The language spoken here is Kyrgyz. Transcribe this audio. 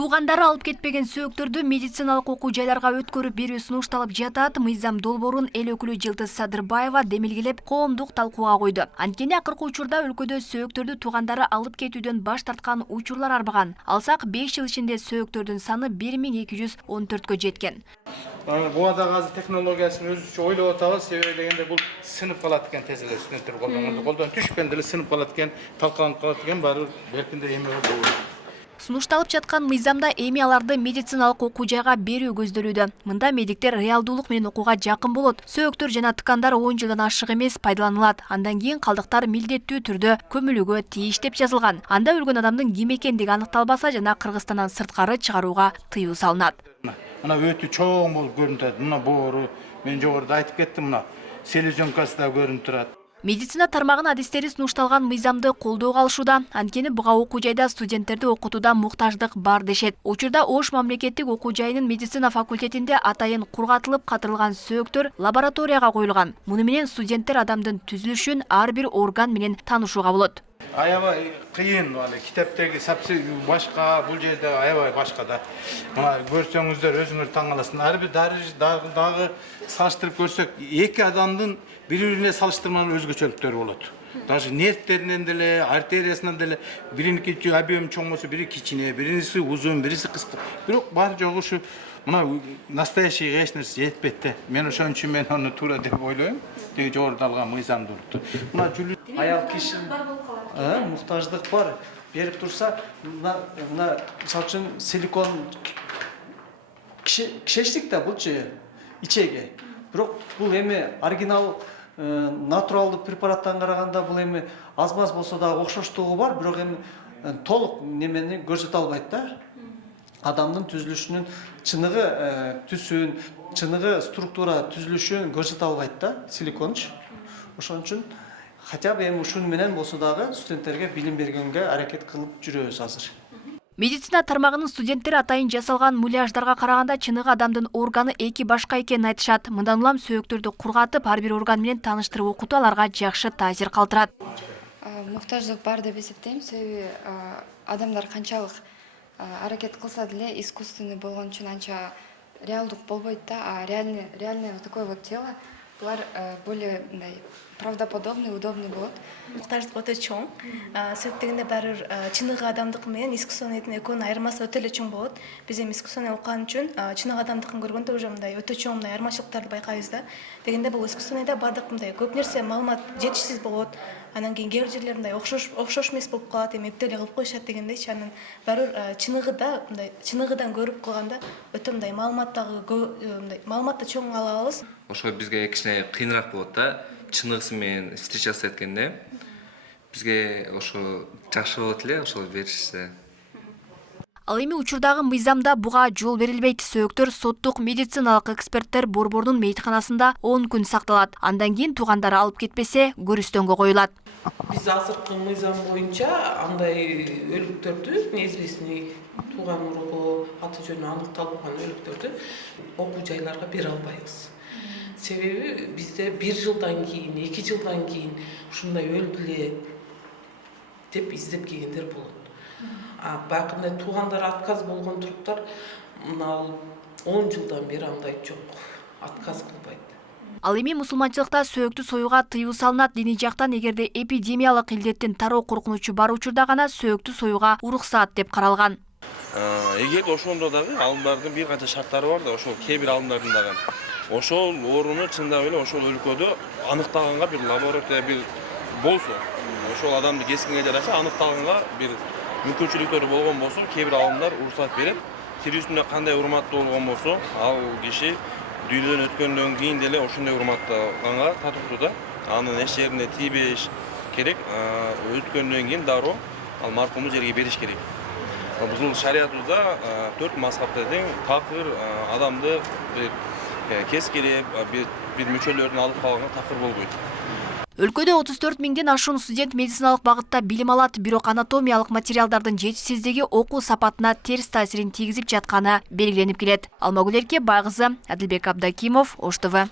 Туугандары алып кетпеген сөөктөрдү медициналык окуу жайларга өткөрүп берүү сунушталып жатат. Мыйзам долбоорун эл өкүлү Жылдыз Садырбаева демилгелеп коомдук талкууга койду. Анткени акыркы учурда өлкөдө сөөктөрдү туугандары алып кетүүдөн баш тарткан учурлар арбаган. Алсак 5 жыл ичинде сөөктөрдүн саны 1214кө жеткен. Буга да азыр технологиясын өзүчө ойлоп атабыз. Себеби дегенде бул сынып калат экен, тез эле студенттер колдон түшкөндө эле сынып калат экен, талкаланып калат экен, баары беркинде эме болот. Сунушталып жаткан мыйзамда эми аларды медициналык окуу жайга берүү көздөлүүдө. Мында медиктер реалдуулук менен окууга жакын болот. Сөөктөр жана ткандар 10 жылдан ашык эмес пайдаланылат. Андан кийин калдыктар милдеттүү түрдө көмүлүүгө тийиш деп жазылган. Анда өлгөн адамдын ким экендиги аныкталбаса жана Кыргызстандан сырткары чыгарууга тыюу салынат. Мына өтө чоң болуп көрүнүп турат. Мына боору, мен жогоруда айтып кеттим, мына селезенкасы да көрүнүп турат. Медицина тармагынын адистери сунушталган мыйзамды колдоого алышууда. Анткени буга окуу жайда студенттерди окутууда муктаждык бар дешет. Учурда Ош мамлекеттик окуу жайынын медицина факультетинде атайын кургатылып катырылган сөөктөр лабораторияга коюлган. Муну менен студенттер адамдын түзүлүшүн ар бир орган менен таанышууга болот. Аябай кыйын, китептеги башка, бул жерде аябай башка да. Мына көрсөңүздөр өзүңөр таң каласыңар. Ар бир дагы салыштырып көрсөк, эки адамдын бири-бирине салыштырмалуу өзгөчөлүктөрү болот. Даже нервтеринен деле, артериясынан деле бириники объем чоң болсо, бири кичине, бириси узун, бириси кыска. Бирок баары жогу ушу мына настоящий эч нерсе жетпейт да. Мен ошон үчүн мен аны туура деп ойлойм. Тиги жогоруда алган мыйзамды урупту. Мына аял киши муктаждык бар. Берип турса, мына мисалы үчүн силикон кишештик да булчу ичеге. Бирок бул эми оригинал натуралдуу препараттан караганда бул эми аз-маз болсо да окшоштугу бар, бирок эми толук немени көрсөтө албайт да. Адамдын түзүлүшүнүн чыныгы түсүн, чыныгы структура түзүлүшүн көрсөтө албайт да силиконч. Ошон үчүн хотя бы эми ушун менен болсо дагы студенттерге билим бергенге аракет кылып жүрөбүз азыр. Медицина тармагынын студенттери атайын жасалган муляждарга караганда чыныгы адамдын органы эки башка экенин айтышат. Мындан улам сөөктөрдү кургатып, ар бир орган менен тааныштырып окутуу аларга жакшы таасир калтырат. Муктаждык бар деп эсептейм, себеби адамдар канчалык аракет кылса деле искусственный болгон үчүн анча реалдык болбойт да, а реальное вот такое вот тело булар более мындай правдоподобный, удобный болот. Муктаждык өтө чоң. Сөөк дегенде баары чыныгы адамдык менен искусственныйдын экөөнүн айырмасы өтө эле чоң болот. Биз эми искусственный окуган үчүн чыныгы адамдыкын көргөндө уже мындай өтө чоң мындай айырмачылыктарды байкайбыз да. Дегенде бул искусственныйда баардык мындай көп нерсе маалымат жетишсиз болот. Анан кийин кээ бир жерлер мындай окшош эмес болуп калат, эми эптеп эле кылып коюшат дегендейчи. Анан баары чыныгыда мындай чыныгыдан көрүп калганда өтө мындай маалымат да чоң ала алабыз. Ошо бизге кичине кыйыныраак болот да. Чыныгысы менен встречаться эткенде бизге ошо жакшы болот эле, ошол беришсе. Ал эми учурдагы мыйзамда буга жол берилбейт. Сөөктөр соттук медициналык эксперттер борборунун мейитханасында 10 күн сакталат. Андан кийин туугандары алып кетпесе, көрүстөнгө коюлат. Биз азыркы мыйзам боюнча андай өлүктөрдү, неизвестный тууган уругу, аты жөнү аныкталбаган өлүктөрдү окуу жайларга бере албайбыз. Себеби бизде 1 жылдан кийин, 2 жылдан кийин ушундай өлдү эле деп издеп келгендер болот. Бакында туугандар отказ болгон туруптар мына 10 жылдан бери андай жок, отказ кылбайт. Ал эми мусулманчылыкта сөөктү союуга тыюу салынат. Диний жактан эгерде эпидемиялык илдеттин тароо коркунучу бар учурда гана сөөктү союуга уруксаат деп каралган. Эгерде ошондо дагы алымдардын бир канча шарттары бар да, ошол кээ бир алымдардын дагы ошол орууну чындап эле ошол өлкөдө аныкталганга бир лаборатория бир болсо, ошол адамды кескинге жараша аныкталганга бир мүмкүнчүлүктөрү болгон болсо, кээ бир алымдар уруксат берет. Тирүүсүндө кандай урматтуу болгон болсо, ал киши дүйнөдөн өткөндөн кийин деле ошондой урматталганга татыктуу да. Анын эч жерине тийбеш керек. Өткөндөн кийин дароо ал маркумду жерге бериш керек. Бул шариятыбызда 4 мазхабта тең такыр адамды кескилеп бир мүчөлөрүн алып калганга такыр болбойт. Өлкөдө 34 миңден ашуун студент медициналык багытта билим алат, бирок анатомиялык материалдардын жетишсиздиги окуу сапатына терс таасирин тийгизип жатканы белгиленип келет. Алмагүл Эрке, Байгызы, Адилбек Абдакимов, Ош ТВ.